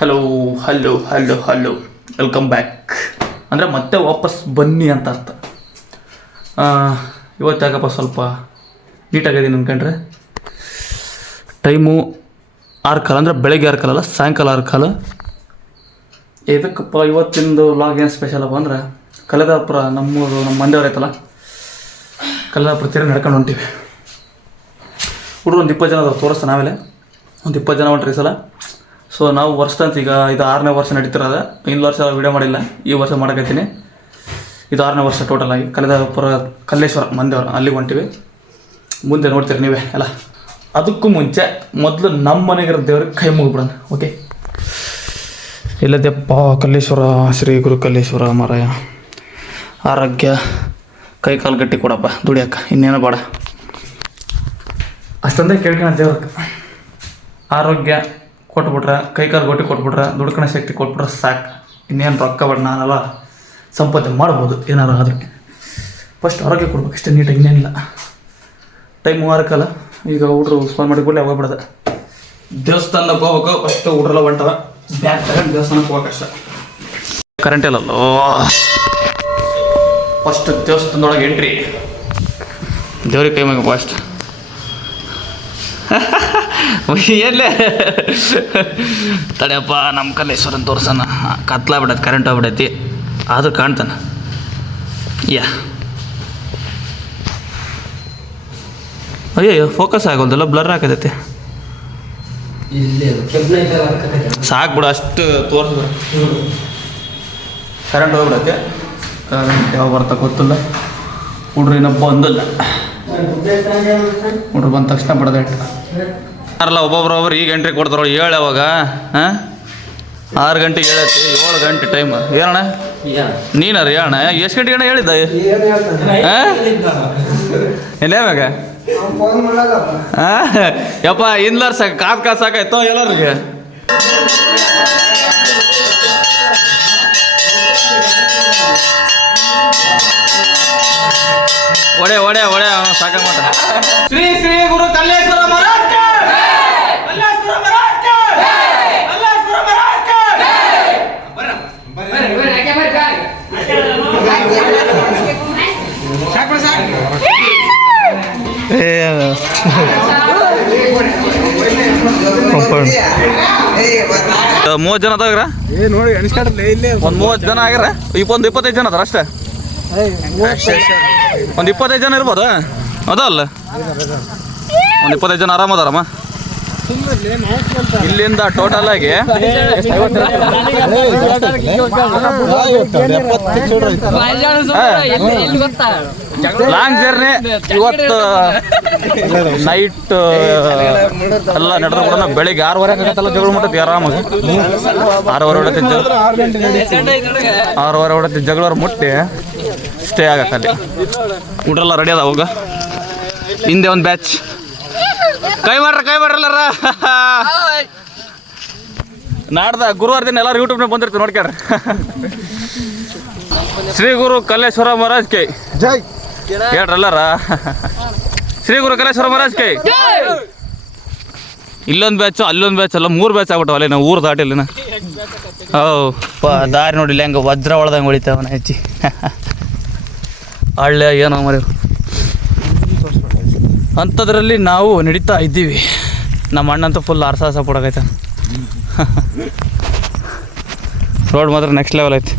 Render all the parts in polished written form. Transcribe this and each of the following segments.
Hello hello hello hello welcome back ಅಂದರೆ ಮತ್ತೆ ವಾಪಸ್ ಬನ್ನಿ ಅಂತ ಅರ್ಥ. ಇವತ್ತು ಯಾಕಪ್ಪ ಸ್ವಲ್ಪ ನೀಟಾಗಿದ್ದೀನಿ ಅಂದ್ಕೊಂಡ್ರೆ ಟೈಮು 6 ಕಾಲ ಅಂದರೆ ಬೆಳಗ್ಗೆ 6 ಕಾಲಲ್ಲ, ಸಾಯಂಕಾಲ 6 ಕಾಲ. ಇದಕ್ಕಪ್ಪ ಇವತ್ತಿಂದು ವ್ಲಾಗ್ ಏನು ಸ್ಪೆಷಲ್ ಅಪ್ಪ ಅಂದ್ರೆ ಕಲೆದಾಪುರ ನಮ್ಮ ಮಂಡ್ಯವ್ರು ಐತಲ್ಲ, ಕಲೆದಾಪುರ ತೀರ ನಡ್ಕೊಂಡು ಹೊಂಟೀವಿ. ಹುಡುಗರು ಒಂದು 20 ಜನ ತೋರಿಸ್ತಾ ನಾವೆಲ್ಲ ಒಂದು 20 ಜನ ಹೊಂಟ್ರಿ ಸಲ. ಸೊ ನಾವು ವರ್ಷದಂತ ಈಗ ಇದು 6ನೇ ವರ್ಷ ನಡೀತಿರೋದ. ಹಿಂದಿನ ವರ್ಷ ವೀಡಿಯೋ ಮಾಡಿಲ್ಲ, ಈ ವರ್ಷ ಮಾಡಕತ್ತೀನಿ. ಇದು 6ನೇ ವರ್ಷ ಟೋಟಲ್ ಆಗಿ ಕಲೆದಾಪುರ ಕಲ್ಲೇಶ್ವರ ಮಂದಿಯವರು ಅಲ್ಲಿಗೆ ಹೊಂಟಿವಿ. ಮುಂದೆ ನೋಡ್ತೀರಿ ನೀವೇ ಎಲ್ಲ. ಅದಕ್ಕೂ ಮುಂಚೆ ಮೊದಲು ನಮ್ಮ ಮನೆಗಿರೋ ದೇವ್ರಿಗೆ ಕೈ ಮುಗಿಬಿಡೋಣ. ಓಕೆ, ಇಲ್ಲದೆಪ್ಪ ಕಲ್ಲೇಶ್ವರ ಶ್ರೀ ಗುರು ಕಲ್ಲೇಶ್ವರ ಮಾರಾಯ ಆರೋಗ್ಯ ಕೈ ಕಾಲು ಗಟ್ಟಿ ಕೊಡಪ್ಪ ದುಡಿಯಕ್ಕ, ಇನ್ನೇನೋ ಬೇಡ. ಅಷ್ಟೊಂದೇ ಕೇಳ್ಕೊಳ ದೇವ್ರಿಗೆ ಆರೋಗ್ಯ ಕೊಟ್ಬಿಟ್ರೆ, ಕೈ ಕಾಲು ಗಟ್ಟಿ ಕೊಟ್ಬಿಟ್ರೆ, ದುಡ್ಕಣ ಶಕ್ತಿ ಕೊಟ್ಬಿಟ್ರೆ ಸಾಕು. ಇನ್ನೇನು ರೊಕ್ಕ ಬೇಡ, ನಾನೆಲ್ಲ ಸಂಪಾದನೆ ಮಾಡ್ಬೋದು ಏನಾರು ಆದರೆ. ಫಸ್ಟ್ ಆರೋಗ್ಯ ಕೊಡ್ಬೇಕು ಅಷ್ಟೇ, ನೀಟಾಗಿ ಇನ್ನೇನಿಲ್ಲ. ಟೈಮ್ 6 ಕಾಲ. ಈಗ ಹುಡ್ರು ಫೋನ್ ಮಾಡಿ ಕೂಡಲೇ ಹೋಗ್ಬಿಡೋದು. ದೇವಸ್ಥಾನಕ್ಕೆ ಹೋಗ್ಬೇಕು. ಫಸ್ಟು ಹುಡ್ರೆಲ್ಲ ಹೊಂಟವ, ಬ್ಯಾಗ್ ತಗೊಂಡು ದೇವಸ್ಥಾನಕ್ಕೆ ಹೋಗಕ್ಕಷ್ಟ. ಕರೆಂಟ್ ಇಲ್ಲಲ್ಲೋ. ಫಸ್ಟ್ ದೇವಸ್ಥಾನದೊಳಗೆ ಎಂಟ್ರಿ, ದೇವ್ರಿಗೆ ಕೈ ಮುಗಿ ಫಸ್ಟ್. ಎಲ್ಲೇ ತಡೆಯಪ್ಪ, ನಮ್ಮ ಕಲ್ಲೇಶ್ವರನ್ ತೋರ್ಸೋಣ. ಕತ್ಲಾಗ್ಬಿಡತ್ತೆ, ಕರೆಂಟ್ ಹೋಗ್ಬಿಡೈತಿ, ಆದ್ರೂ ಕಾಣ್ತಾನೆ. ಅಯ್ಯೋ ಫೋಕಸ್ ಆಗೋಲ್ದಲ್ಲ, ಬ್ಲರ್ ಹಾಕತೈತಿ. ಸಾಕು ಬಿಡು, ಅಷ್ಟು ತೋರಿಸ್ಬಿಡ. ಕರೆಂಟ್ ಹೋಗ್ಬಿಡತ್ತೆ. ಕರೆಂಟ್ ಯಾವಾಗ ಬರ್ತಾ ಗೊತ್ತಿಲ್ಲ. ಹುಡ್ರು ಇನ್ನೊಬ್ಬ ಬಂದಿಲ್ಲ. ಹುಡ್ರು ಬಂದ ತಕ್ಷಣ ಬಿಡೋದೈತೆ. ಅಲ್ಲ ಒಬ್ಬೊಬ್ರೊಬ್ರು ಈಗ ಎಂಟ್ರಿ ಕೊಡ್ತಾರ. 7 ಯಾವಾಗ 6 ಗಂಟೆ ಹೇಳತ್ತೆ, 7 ಗಂಟೆ ಟೈಮ್. ಏನಣ್ಣ ನೀನಾರ ಹೇಳಣ್ಣ, ಎಷ್ಟು ಗಂಟೆಗೆ ಅಣ್ಣ ಹೇಳಿದ್ದ? ಎಲ್ಲಾವಾಗ ಯಪ್ಪ ಇನ್ಲಾರ್ ಸಾಕು, ಕಾದು ಸಾಕಾಯ್ತು ಎಲ್ಲರಿಗೆ. ಒಡೆ ಒಡೆ ಒಡೆ ಅವನು ಸಾಕ ಮಾಡ. ಶ್ರೀ ಶ್ರೀ ಗುರು ಕಲ್ಲೇಶ್ವರ ಮಹಾರಾಜ್ ಕೆ ಕಲ್ಲೇಶ್ವರ ಮಹಾರಾಜ್ ಕೆ ಕಲ್ಲೇಶ್ವರ ಮಹಾರಾಜ್ ಕೆ. ಮೂವತ್ತು ಜನ ಅದಾಗ್ರ ಒಂದು 30 ಜನ ಆಗ್ಯಾರ. 25 ಜನ ಅದಾರ ಅಷ್ಟೇ. ಒಂದು 25 ಜನ ಇರ್ಬೋದ ಅದಲ್ಲ, ಒಂದು 25 ಜನ ಆರಾಮದಾರಮ್ಮ. ಇಲ್ಲಿಂದ ಟೋಟಲ್ ಆಗಿ ಲಾಂಗ್ ಜರ್ನಿ. ಇವತ್ತು ನೈಟ್ ಎಲ್ಲ ನಡೆದ್ರು ಕೂಡ ಬೆಳಿಗ್ಗೆ 6:30 ಆಗತ್ತಲ್ಲ ಜಗಳ ಮುಟ್ಟತಿ ಆರಾಮಾಗಿ. 6:30 ಹೊಡತಿ ಜಗಳ ಮುಟ್ಟಿ ಸ್ಟೇ ಆಗಕ್ಕಲ್ಲಿ. ಊಟ್ರೆಲ್ಲ ರೆಡಿ ಅದ. ಹೋಗ ಹಿಂದೆ ಒಂದು ಬ್ಯಾಚ್. ಕೈ ಮಾಡ್ರಲ್ಲರ. ನಾಡ್ದ ಗುರುವಾರ ದಿನ ಎಲ್ಲರೂ ಯೂಟ್ಯೂಬ್ನಾಗ ಬಂದಿರ್ತೀವಿ ನೋಡ್ಕ್ಯಾಡ್ರಿ. ಶ್ರೀ ಗುರು ಕಲ್ಲೇಶ್ವರ ಮಹಾರಾಜ್ ಕೈ ಜೈ ಹೇಳ್ರಲ್ಲರ. ಶ್ರೀ ಗುರು ಕಲ್ಲೇಶ್ವರ ಮಹಾರಾಜ್ ಕೈ. ಇಲ್ಲೊಂದು ಬ್ಯಾಚು ಅಲ್ಲೊಂದು ಬ್ಯಾಚ್ ಅಲ್ಲ, 3 ಬ್ಯಾಚ್ ಆಗ್ಬಿಟ್ಟವ ಅಲ್ಲೇ. ನಾವು ಊರು ದಾಟಿಲ್ಲಿನ. ದಾರಿ ನೋಡಿಲ್ಲ ಹೆಂಗೆ ವಜ್ರ ಒಳದಂಗೆ ಹೊಳಿತಾವನ ಹೆಚ್ಚಿ. ಹಳ್ಳೆ ಏನೋ ಮರಿ ಅಂಥದ್ರಲ್ಲಿ ನಾವು ನಡೀತಾ ಇದ್ದೀವಿ. ನಮ್ಮ ಅಣ್ಣಂತೂ ಫುಲ್ ಅರಸಾಸ ಪಡಕೈತೆ. ರೋಡ್ ಮಾತ್ರ ನೆಕ್ಸ್ಟ್ ಲೆವೆಲ್ ಐತಿ.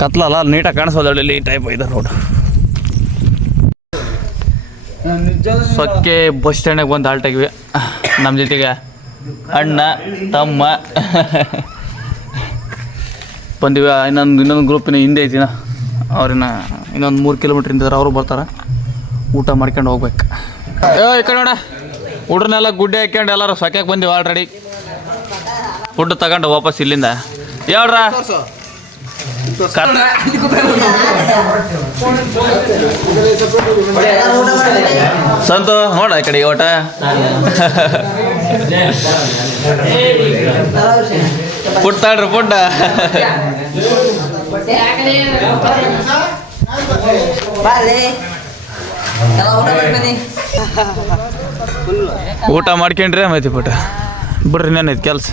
ಕತ್ಲಲ್ಲ, ಅಲ್ಲಿ ನೀಟಾಗಿ ಕಾಣಿಸೋದು. ಈ ಟೈಪ್ ಇದೆ ರೋಡ್. ಸೊಕ್ಕೆ ಬಸ್ ಸ್ಟ್ಯಾಂಡಿಗೆ ಬಂದು ಹಾಲ್ಟಾಗಿವಿ. ನಮ್ಮ ಜೊತೆಗೆ ಅಣ್ಣ ತಮ್ಮ ಬಂದಿವಿ. ಇನ್ನೊಂದು ಗ್ರೂಪಿನ ಹಿಂದೆ ಐತಿನ, ಅವ್ರಿನ ಇನ್ನೊಂದು 3 ಕಿಲೋಮೀಟ್ರ್ ಹಿಂದಿದ್ರೆ ಅವರು ಬರ್ತಾರೆ. ಊಟ ಮಾಡ್ಕೊಂಡು ಹೋಗ್ಬೇಕು. ಈ ಕಡೆ ನೋಡ, ಹುಡ್ರನ್ನೆಲ್ಲ ಗುಡ್ಡೆ ಹಾಕ್ಕೊಂಡು ಎಲ್ಲರೂ ಸೊಕ್ಯಾಕೆ ಬಂದೀವಿ ಆಲ್ರೆಡಿ. ಫುಡ್ ತಗೊಂಡು ವಾಪಸ್ ಇಲ್ಲಿಂದ ಹೇಳ್ರ. ಸಂತು ನೋಡ ಈ ಕಡೆ ಊಟ. ಫುಡ್ ತಗೊಳ್ರಿ ಫುಡ್. ಊಟ ಮಾಡ್ಕೊಂಡ್ರೆ ಮೈತಿ ಪುಟ ಬಿಡ್ರಿ ಇನ್ನೇನೈತೆ ಕೆಲಸ.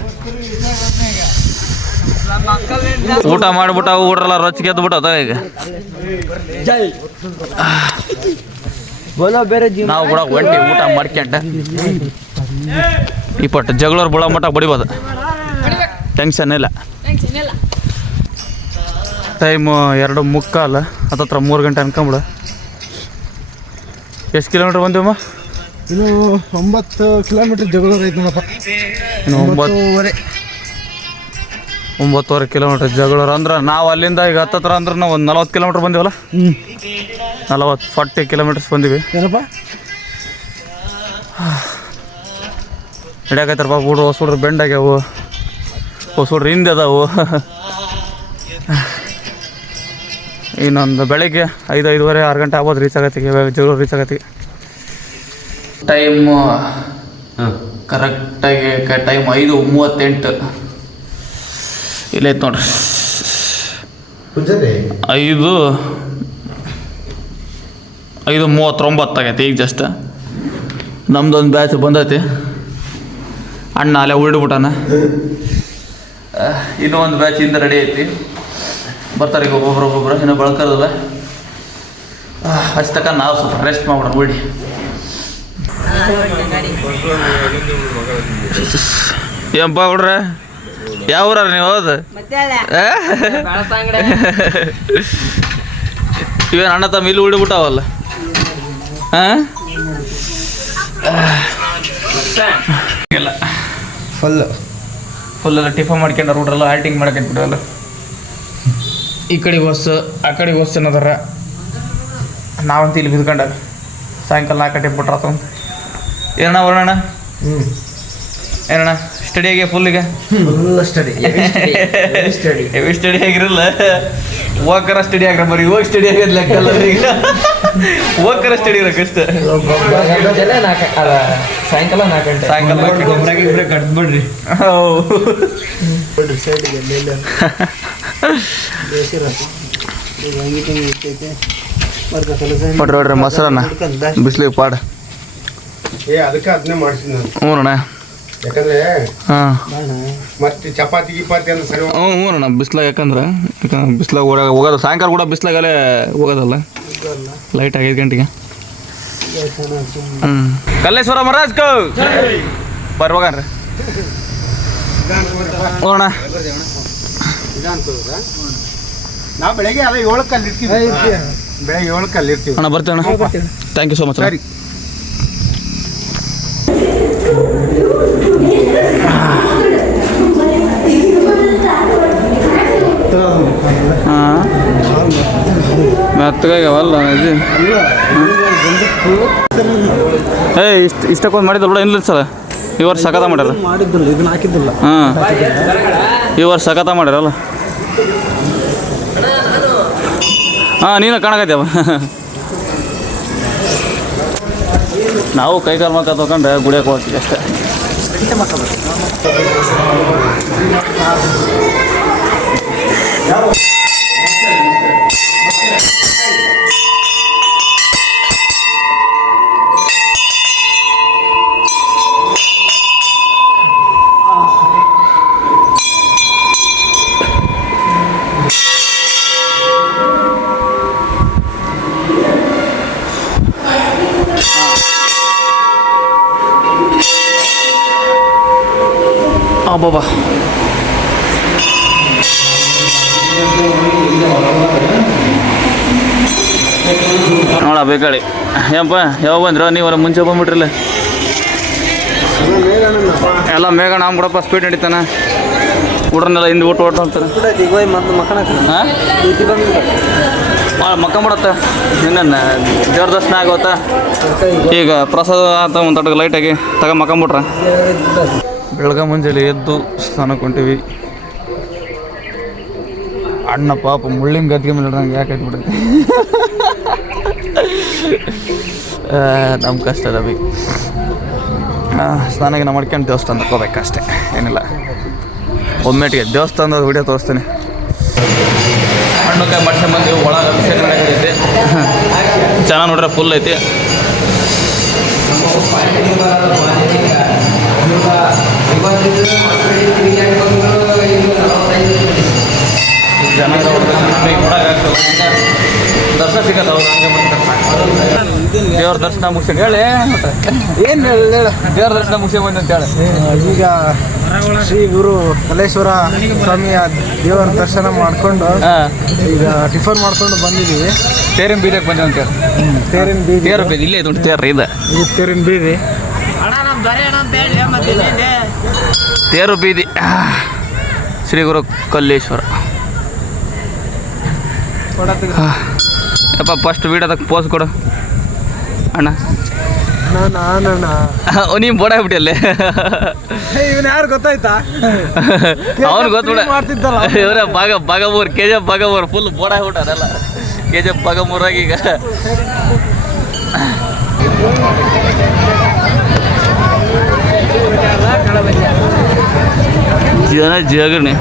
ಊಟ ಮಾಡಿಬಿಟ್ಟು ಅವು ಊಟ್ರಲ್ಲ ರೊಚ್ಚಿಗೆ ಎದ್ಬಿಟ್ಟದ ಈಗ. ನಾವು ಕೂಡ ಒಂಟಿ ಊಟ ಮಾಡ್ಕೊಂಡ ಇಪ್ಪಟ್ಟು ಜಗಳವ್ರು ಬುಳ ಮಟ್ಟ ಬಡಿಬೋದು, ಟೆನ್ಷನ್ ಇಲ್ಲ. ಟೈಮು 2:45 ಹತ್ತತ್ರ 3 ಗಂಟೆ ಅನ್ಕೊಂಬಿಡು. ಎಷ್ಟು ಕಿಲೋಮೀಟ್ರ್ ಬಂದೀವಮ್ಮ? ಇನ್ನು 9 ಕಿಲೋಮೀಟ್ರ್ ಜಗಳೂರು ಐತೆ ನೋಡಪ್ಪ. ಇನ್ನು 9.5 ಕಿಲೋಮೀಟ್ರ್ ಜಗಳೂರು ಅಂದ್ರೆ ನಾವು ಅಲ್ಲಿಂದ ಈಗ ಹತ್ತತ್ರ ಅಂದ್ರೆ ನಾವು ಒಂದು 40 ಕಿಲೋಮೀಟ್ರ್ ಬಂದೀವಲ್ಲ. 40 ಕಿಲೋಮೀಟರ್ಸ್ ಬಂದೀವಿ. ಏನಪ್ಪ ಹಿಡಿಯಾಕೈತಾರಪ್ಪ ಹುಡ್ರು, ಹೊಸ ಹುಡ್ರು ಬೆಂಡ್ ಆಗ್ಯಾವು, ಹೊಸ ಹುಡ್ರು ಹಿಂದೆ ಅದಾವು. ಇನ್ನೊಂದು ಬೆಳಗ್ಗೆ 5-5:30 6 ಗಂಟೆ ಆಗ್ಬೋದು ರೀಚ್ ಆಗತ್ತಿಗೆ, ಜಗಳೂರು ರೀಚ್ ಆಗತ್ತಿಗೆ. ಟೈಮು ಕರೆಕ್ಟಾಗಿ ಟೈಮ್ 5:38 ಇಲ್ಲೈತೆ ನೋಡ್ರಿ. 5:39 ಆಗೈತೆ ಈಗ ಜಸ್ಟ್. ನಮ್ದೊಂದು ಬ್ಯಾಚ್ ಬಂದೈತಿ, ಅಣ್ಣ ಅಲ್ಲೇ ಉಳ್ಬಿಟ್ಟಾನ. ಇನ್ನೂ ಒಂದು ಬ್ಯಾಚ್ ಇಂದ ರೆಡಿ ಐತಿ, ಬರ್ತಾರೆ ಈಗ ಒಬ್ಬೊಬ್ರು. ಇನ್ನೂ ಬೆಳ್ಕರಲ್ಲ, ಅಷ್ಟಕ್ಕ ನಾವು ಸ್ವಲ್ಪ ರೆಸ್ಟ್ ಮಾಡ್ಬಿಡೋಣ ಉಳ್ಳಿ. ಏನಪ್ಪ ಹುಡ್ರ, ಯಾವ ಊರ ನೀವು? ಹೌದು, ಇವೇನು ಅಣ್ಣ ತಮ್ಮ ಇಲ್ಲಿ ಉಳಿಬಿಟ್ಟಾವಲ್ಲ. ಹಾಂ, ಇಲ್ಲ ಫುಲ್ ಎಲ್ಲ ಟಿಫನ್ ಮಾಡ್ಕೊಂಡ್ರೆ ಊಟ್ರೆಲ್ಲ ಆಲ್ಟಿಂಗ್ ಮಾಡ್ಕೊಂಡ್ಬಿಡಲ್ಲ. ಈ ಕಡೆಗೆ ಹೊಸ ಆ ಕಡೆಗೆ ಹೊಸ ಏನದಾರ, ನಾವಂತ ಇಲ್ಲಿ ಬಿದ್ಕೊಂಡ ಸಾಯಂಕಾಲ 4 ಗಂಟೆಗೆ ಬಿಟ್ರ ಏನಣ್ಣ ಬರೋಣ. ಏನಣ್ಣ ಸ್ಟಡಿ ಆಗಿ ಫುಲ್ಲಿಗೆ ಹೆವಿ ಸ್ಟಡಿ ಆಗಿರಲ್ಲ. ಹೋಗರ ಸ್ಟಡಿ ಆಗ್ರ ಬರೀ ಹೋಗಿ ಸ್ಟಡಿ ಆಗೋದು ಲೆಕ್ಕಲ್ಲ ಈಗ. ಹೋಗರ ಸ್ಟಡಿ ಇರೋಕ್ಕಷ್ಟೇ. ಸಾಯಂಕಾಲ 4 ಗಂಟೆ ಕಟ್ಬಿಡ್ರಿ. ನೋಡ್ರಿ ಮೊಸರನ್ನ ಬಿಸಿಲಿಗೆ ಪಾಡ. ಅದಕ್ಕೆ ಅದನ್ನೇ ಮಾಡಿಸಿದ್ ನಾನು. ಹ್ಞೂ ಅಣ್ಣ, ಯಾಕಂದ್ರೆ ಹಾಂ ಮತ್ತೆ ಚಪಾತಿ ಗಿಪಾತಿ ಅಂತ ಸರಿ. ಹ್ಞೂ ಅಣ್ಣ, ಬಿಸ್ಲಾಗ ಯಾಕಂದ್ರೆ ಬಿಸ್ಲಾಗ ಹೋಗೋದು ಸಾಯಂಕಾಲ ಕೂಡ ಬಿಸ್ಲಾಗಲ್ಲೇ ಹೋಗೋದಲ್ಲ, ಲೈಟ್ 5 ಗಂಟೆಗೆ. ಕಲ್ಲೇಶ್ವರ ಮಹಾರಾಜ್ ಬರ್ವಾಗನ್ರಿ. ಹ್ಞೂ ಅಣ್ಣ, ನಾವು ಬೆಳಗ್ಗೆ 7ಕ್ಕೆ ಅಲ್ಲಿ ಇರ್ತೀವಿ. ಬೆಳಗ್ಗೆ 7ಕ್ಕೆ ಅಲ್ಲಿ ಇರ್ತೀವಿ ಅಣ್ಣ. ಬರ್ತೀವಿ ಅಣ್ಣ, ಥ್ಯಾಂಕ್ ಯು ಸೊ ಮಚ್. ಸರಿ. ಹಾಂ, ಮೆತ್ತಗಾಗ್ಯಾವಲ್ಲ ಇದು. ಇಷ್ಟಕ್ಕೊಂದು ಮಾಡಿದ್ರು ಬಿಡ. ಇಲ್ಲ ಸರ್, ಈ ವರ್ಷ ಸಖತ ಮಾಡ್ಯಾರ. ಮಾಡಿದ್ದಿಲ್ಲ, ಇದನ್ನ ಹಾಕಿದ್ದಿಲ್ಲ. ಹಾಂ, ಈ ವರ್ಷ ಸಖತ ಮಾಡ್ಯಾರಲ್ಲ. ಹಾಂ, ನೀನು ಕಾಣಕತ್ತೀವ. ನಾವು ಕೈಕಾಲು ಮಕ್ಕ ತೊಗೊಂಡ್ರೆ ಗುಡಿಯಕ್ಕೆ ಹೋಗ್ತೀವಿ ಅಷ್ಟೇ. ಅಬ್ಬಬ್ಬಾ, ನೋಡ ಬೇಕಾಳಿ. ಏನಪ್ಪ ಯಾವಾಗ ಬಂದ್ರ ನೀವಲ್ಲ? ಮುಂಚೆ ಬಂದ್ಬಿಟ್ರಲ್ಲ ಎಲ್ಲ. ಮೇಘ ನಾವು ಬಿಡಪ್ಪ ಸ್ಪೀಡ್ ನಡೀತಾನ, ಹುಡ್ರನ್ನೆಲ್ಲ ಹಿಂದೆ ಓಟ್ ಅಂತಾನೆ. ಹಾಂ, ಮಕ್ಕ ಮಾಡತ್ತ ಇನ್ನೇನು ದೇವ್ರ ದರ್ಶನ ಆಗೋತ್ತ. ಈಗ ಪ್ರಸಾದ ಅಂತ ಒಂದು ತಟಕ ಲೈಟಾಗಿ ಮಕ್ಕಂಬಿಟ್ರ. ಬೆಳಗ್ಗೆ ಮುಂಜಾನೆ ಎದ್ದು ಸ್ನಾನಕ್ಕೆ ಹೊಂಟೀವಿ. ಅಣ್ಣ ಪಾಪ ಮುಳ್ಳಿನ ಗದ್ಗೆ ಮೇಲೆ ನಂಗೆ ಯಾಕೆ ಆಯ್ತುಬಿಡುತ್ತೆ. ನಮ್ಮ ಕಷ್ಟ ಅದ ಬಿ. ಸ್ನಾನಗಿನ ಮಾಡ್ಕೊಂಡು ದೇವಸ್ಥಾನಕ್ಕೆ ಹೋಗ್ಬೇಕಷ್ಟೇ, ಏನಿಲ್ಲ. ಒಮ್ಮೆಟ್ಟಿಗೆ ದೇವಸ್ಥಾನದ ವಿಡಿಯೋ ತೋರಿಸ್ತೀನಿ. ಹಣ್ಣುಕಾಯಿ ಮಾಡ್ಕೊಂಡು ಬಂದು ಒಳಗೆ ಅಭಿಷೇಕ ನಡೆಯೈತಿ. ಚೆನ್ನಾಗಿ ನೋಡ್ರೆ ಫುಲ್ ಐತಿ. ಜನ ದರ್ಶನ ಸಿಗಲ್ಲ ಅವ್ರು ಹಂಗೆ ದೇವ್ರ ದರ್ಶನ ಮುಗಿಸಿ ಹೇಳಿ ಏನು ಹೇಳ ದೇವ್ರ ದರ್ಶನ ಮುಗಿಸಿ ಬಂದು ಅಂತ ಹೇಳಿ ಈಗ ಶ್ರೀ ಗುರು ಕಲ್ಲೇಶ್ವರ ಸ್ವಾಮಿಯ ದೇವರ ದರ್ಶನ ಮಾಡಿಕೊಂಡು ಈಗ ಟಿಫನ್ ಮಾಡ್ಕೊಂಡು ಬಂದಿದ್ದೀವಿ. ತೇರಿನ ಬೀದಿಗೆ ಬಂದೆ ಅಂತ ಹೇಳಿ ತೇರಿನ ಬೀದಿ ತೇರು ಬೀದಿ ಇಲ್ಲೇ ಇದು ತೇರು ಇದೆ ಈ ತೇರಿನ ಬೀದಿ ತೇರು ಬೀದಿ ಶ್ರೀ ಗುರು ಕಲ್ಲೇಶ್ವರ. ಯಪ್ಪ ಫಸ್ಟ್ ವೀಡಿಯೋದಾಗ ಪೋಸ್ ಕೊಡು ಅಣ್ಣ. ನೀನು ಬೋಡ ಆಗ್ಬಿಟ್ಟಿಯಲ್ಲೇ ಇವನ್ ಯಾರು ಗೊತ್ತಾಯ್ತಾ? ಅವನು ಗೊತ್ತುಬಿಡ ಮಾಡ್ತಿದ್ದಲ್ಲ ಇವರೇ ಬಾಗಮೂರು KGF ಬಾಗಮೂರು ಫುಲ್ ಬೋಡ ಆಗ್ಬಿಟ್ಟ ಅದೆಲ್ಲ KGF ಬಾಗಮೂರಾಗಿ ಈಗ ಜನ ಜಗಣೆ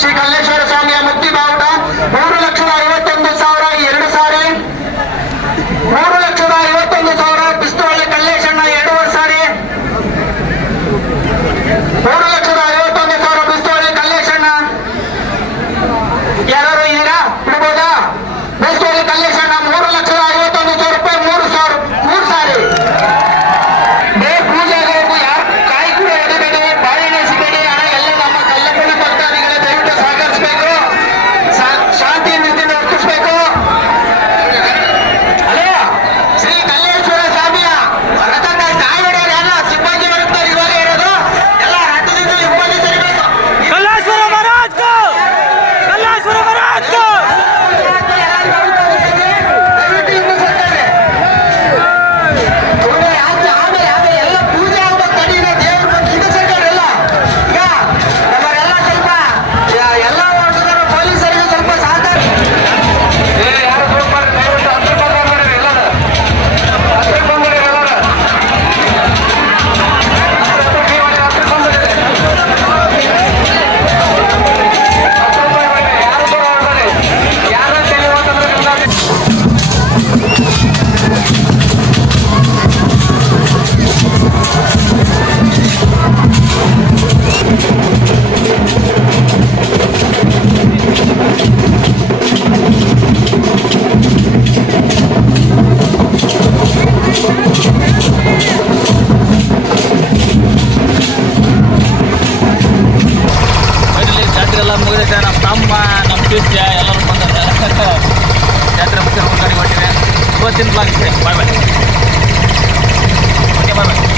ಶ್ರೀ ಕಲ್ಲೇಶ್ವರ ಸ್ವಾಮಿಯ ಮುಕ್ತಿ ಬಾವುಟ 3,51,000 2 ಸಾರಿ, 3,51,000 ಪಿಸ್ತೂಲ್ ಕಲ್ಲೇಶಣ್ಣ 2 ಸಾರಿ, 3,51,000 ಪಿಸ್ತೂಲ್ ಕಲ್ಲೇಶಣ್ಣ. ಯಾರು ಇದ್ದೀರಾ? ಬಿಡ್ಬೋದಾ? ಪಿಸ್ತೂಲ್ ಕಲ್ಲೇಶಣ್ಣ 3,51,000 ರೂಪಾಯಿ 3 ಸಾರಿ. ಪೂಜೆಗೆ ಯಾರು ಕಾಯಿ ಕೂಡ ಎಡಬೇಡಿ, ಬಾಳೆಹಣ್ಣು ಮತ್ತು ನಮ್ಮ ತಮ್ಮ ನಮ್ಮ ಶಿಷ್ಯ ಎಲ್ಲರೂ ಬಂದಾರೆ ಜಾತ್ರೆ ಮುಖ್ಯ ಗಾಡಿ ಹೊಟ್ಟಿವೆ ಇವತ್ತಿನ ಬ್ಲಾಗ್ ಇಷ್ಟೇ ಬಾಯ್ ಬಾಯ್ ಓಕೆ ಬಾಯ್ ಬಾಯ್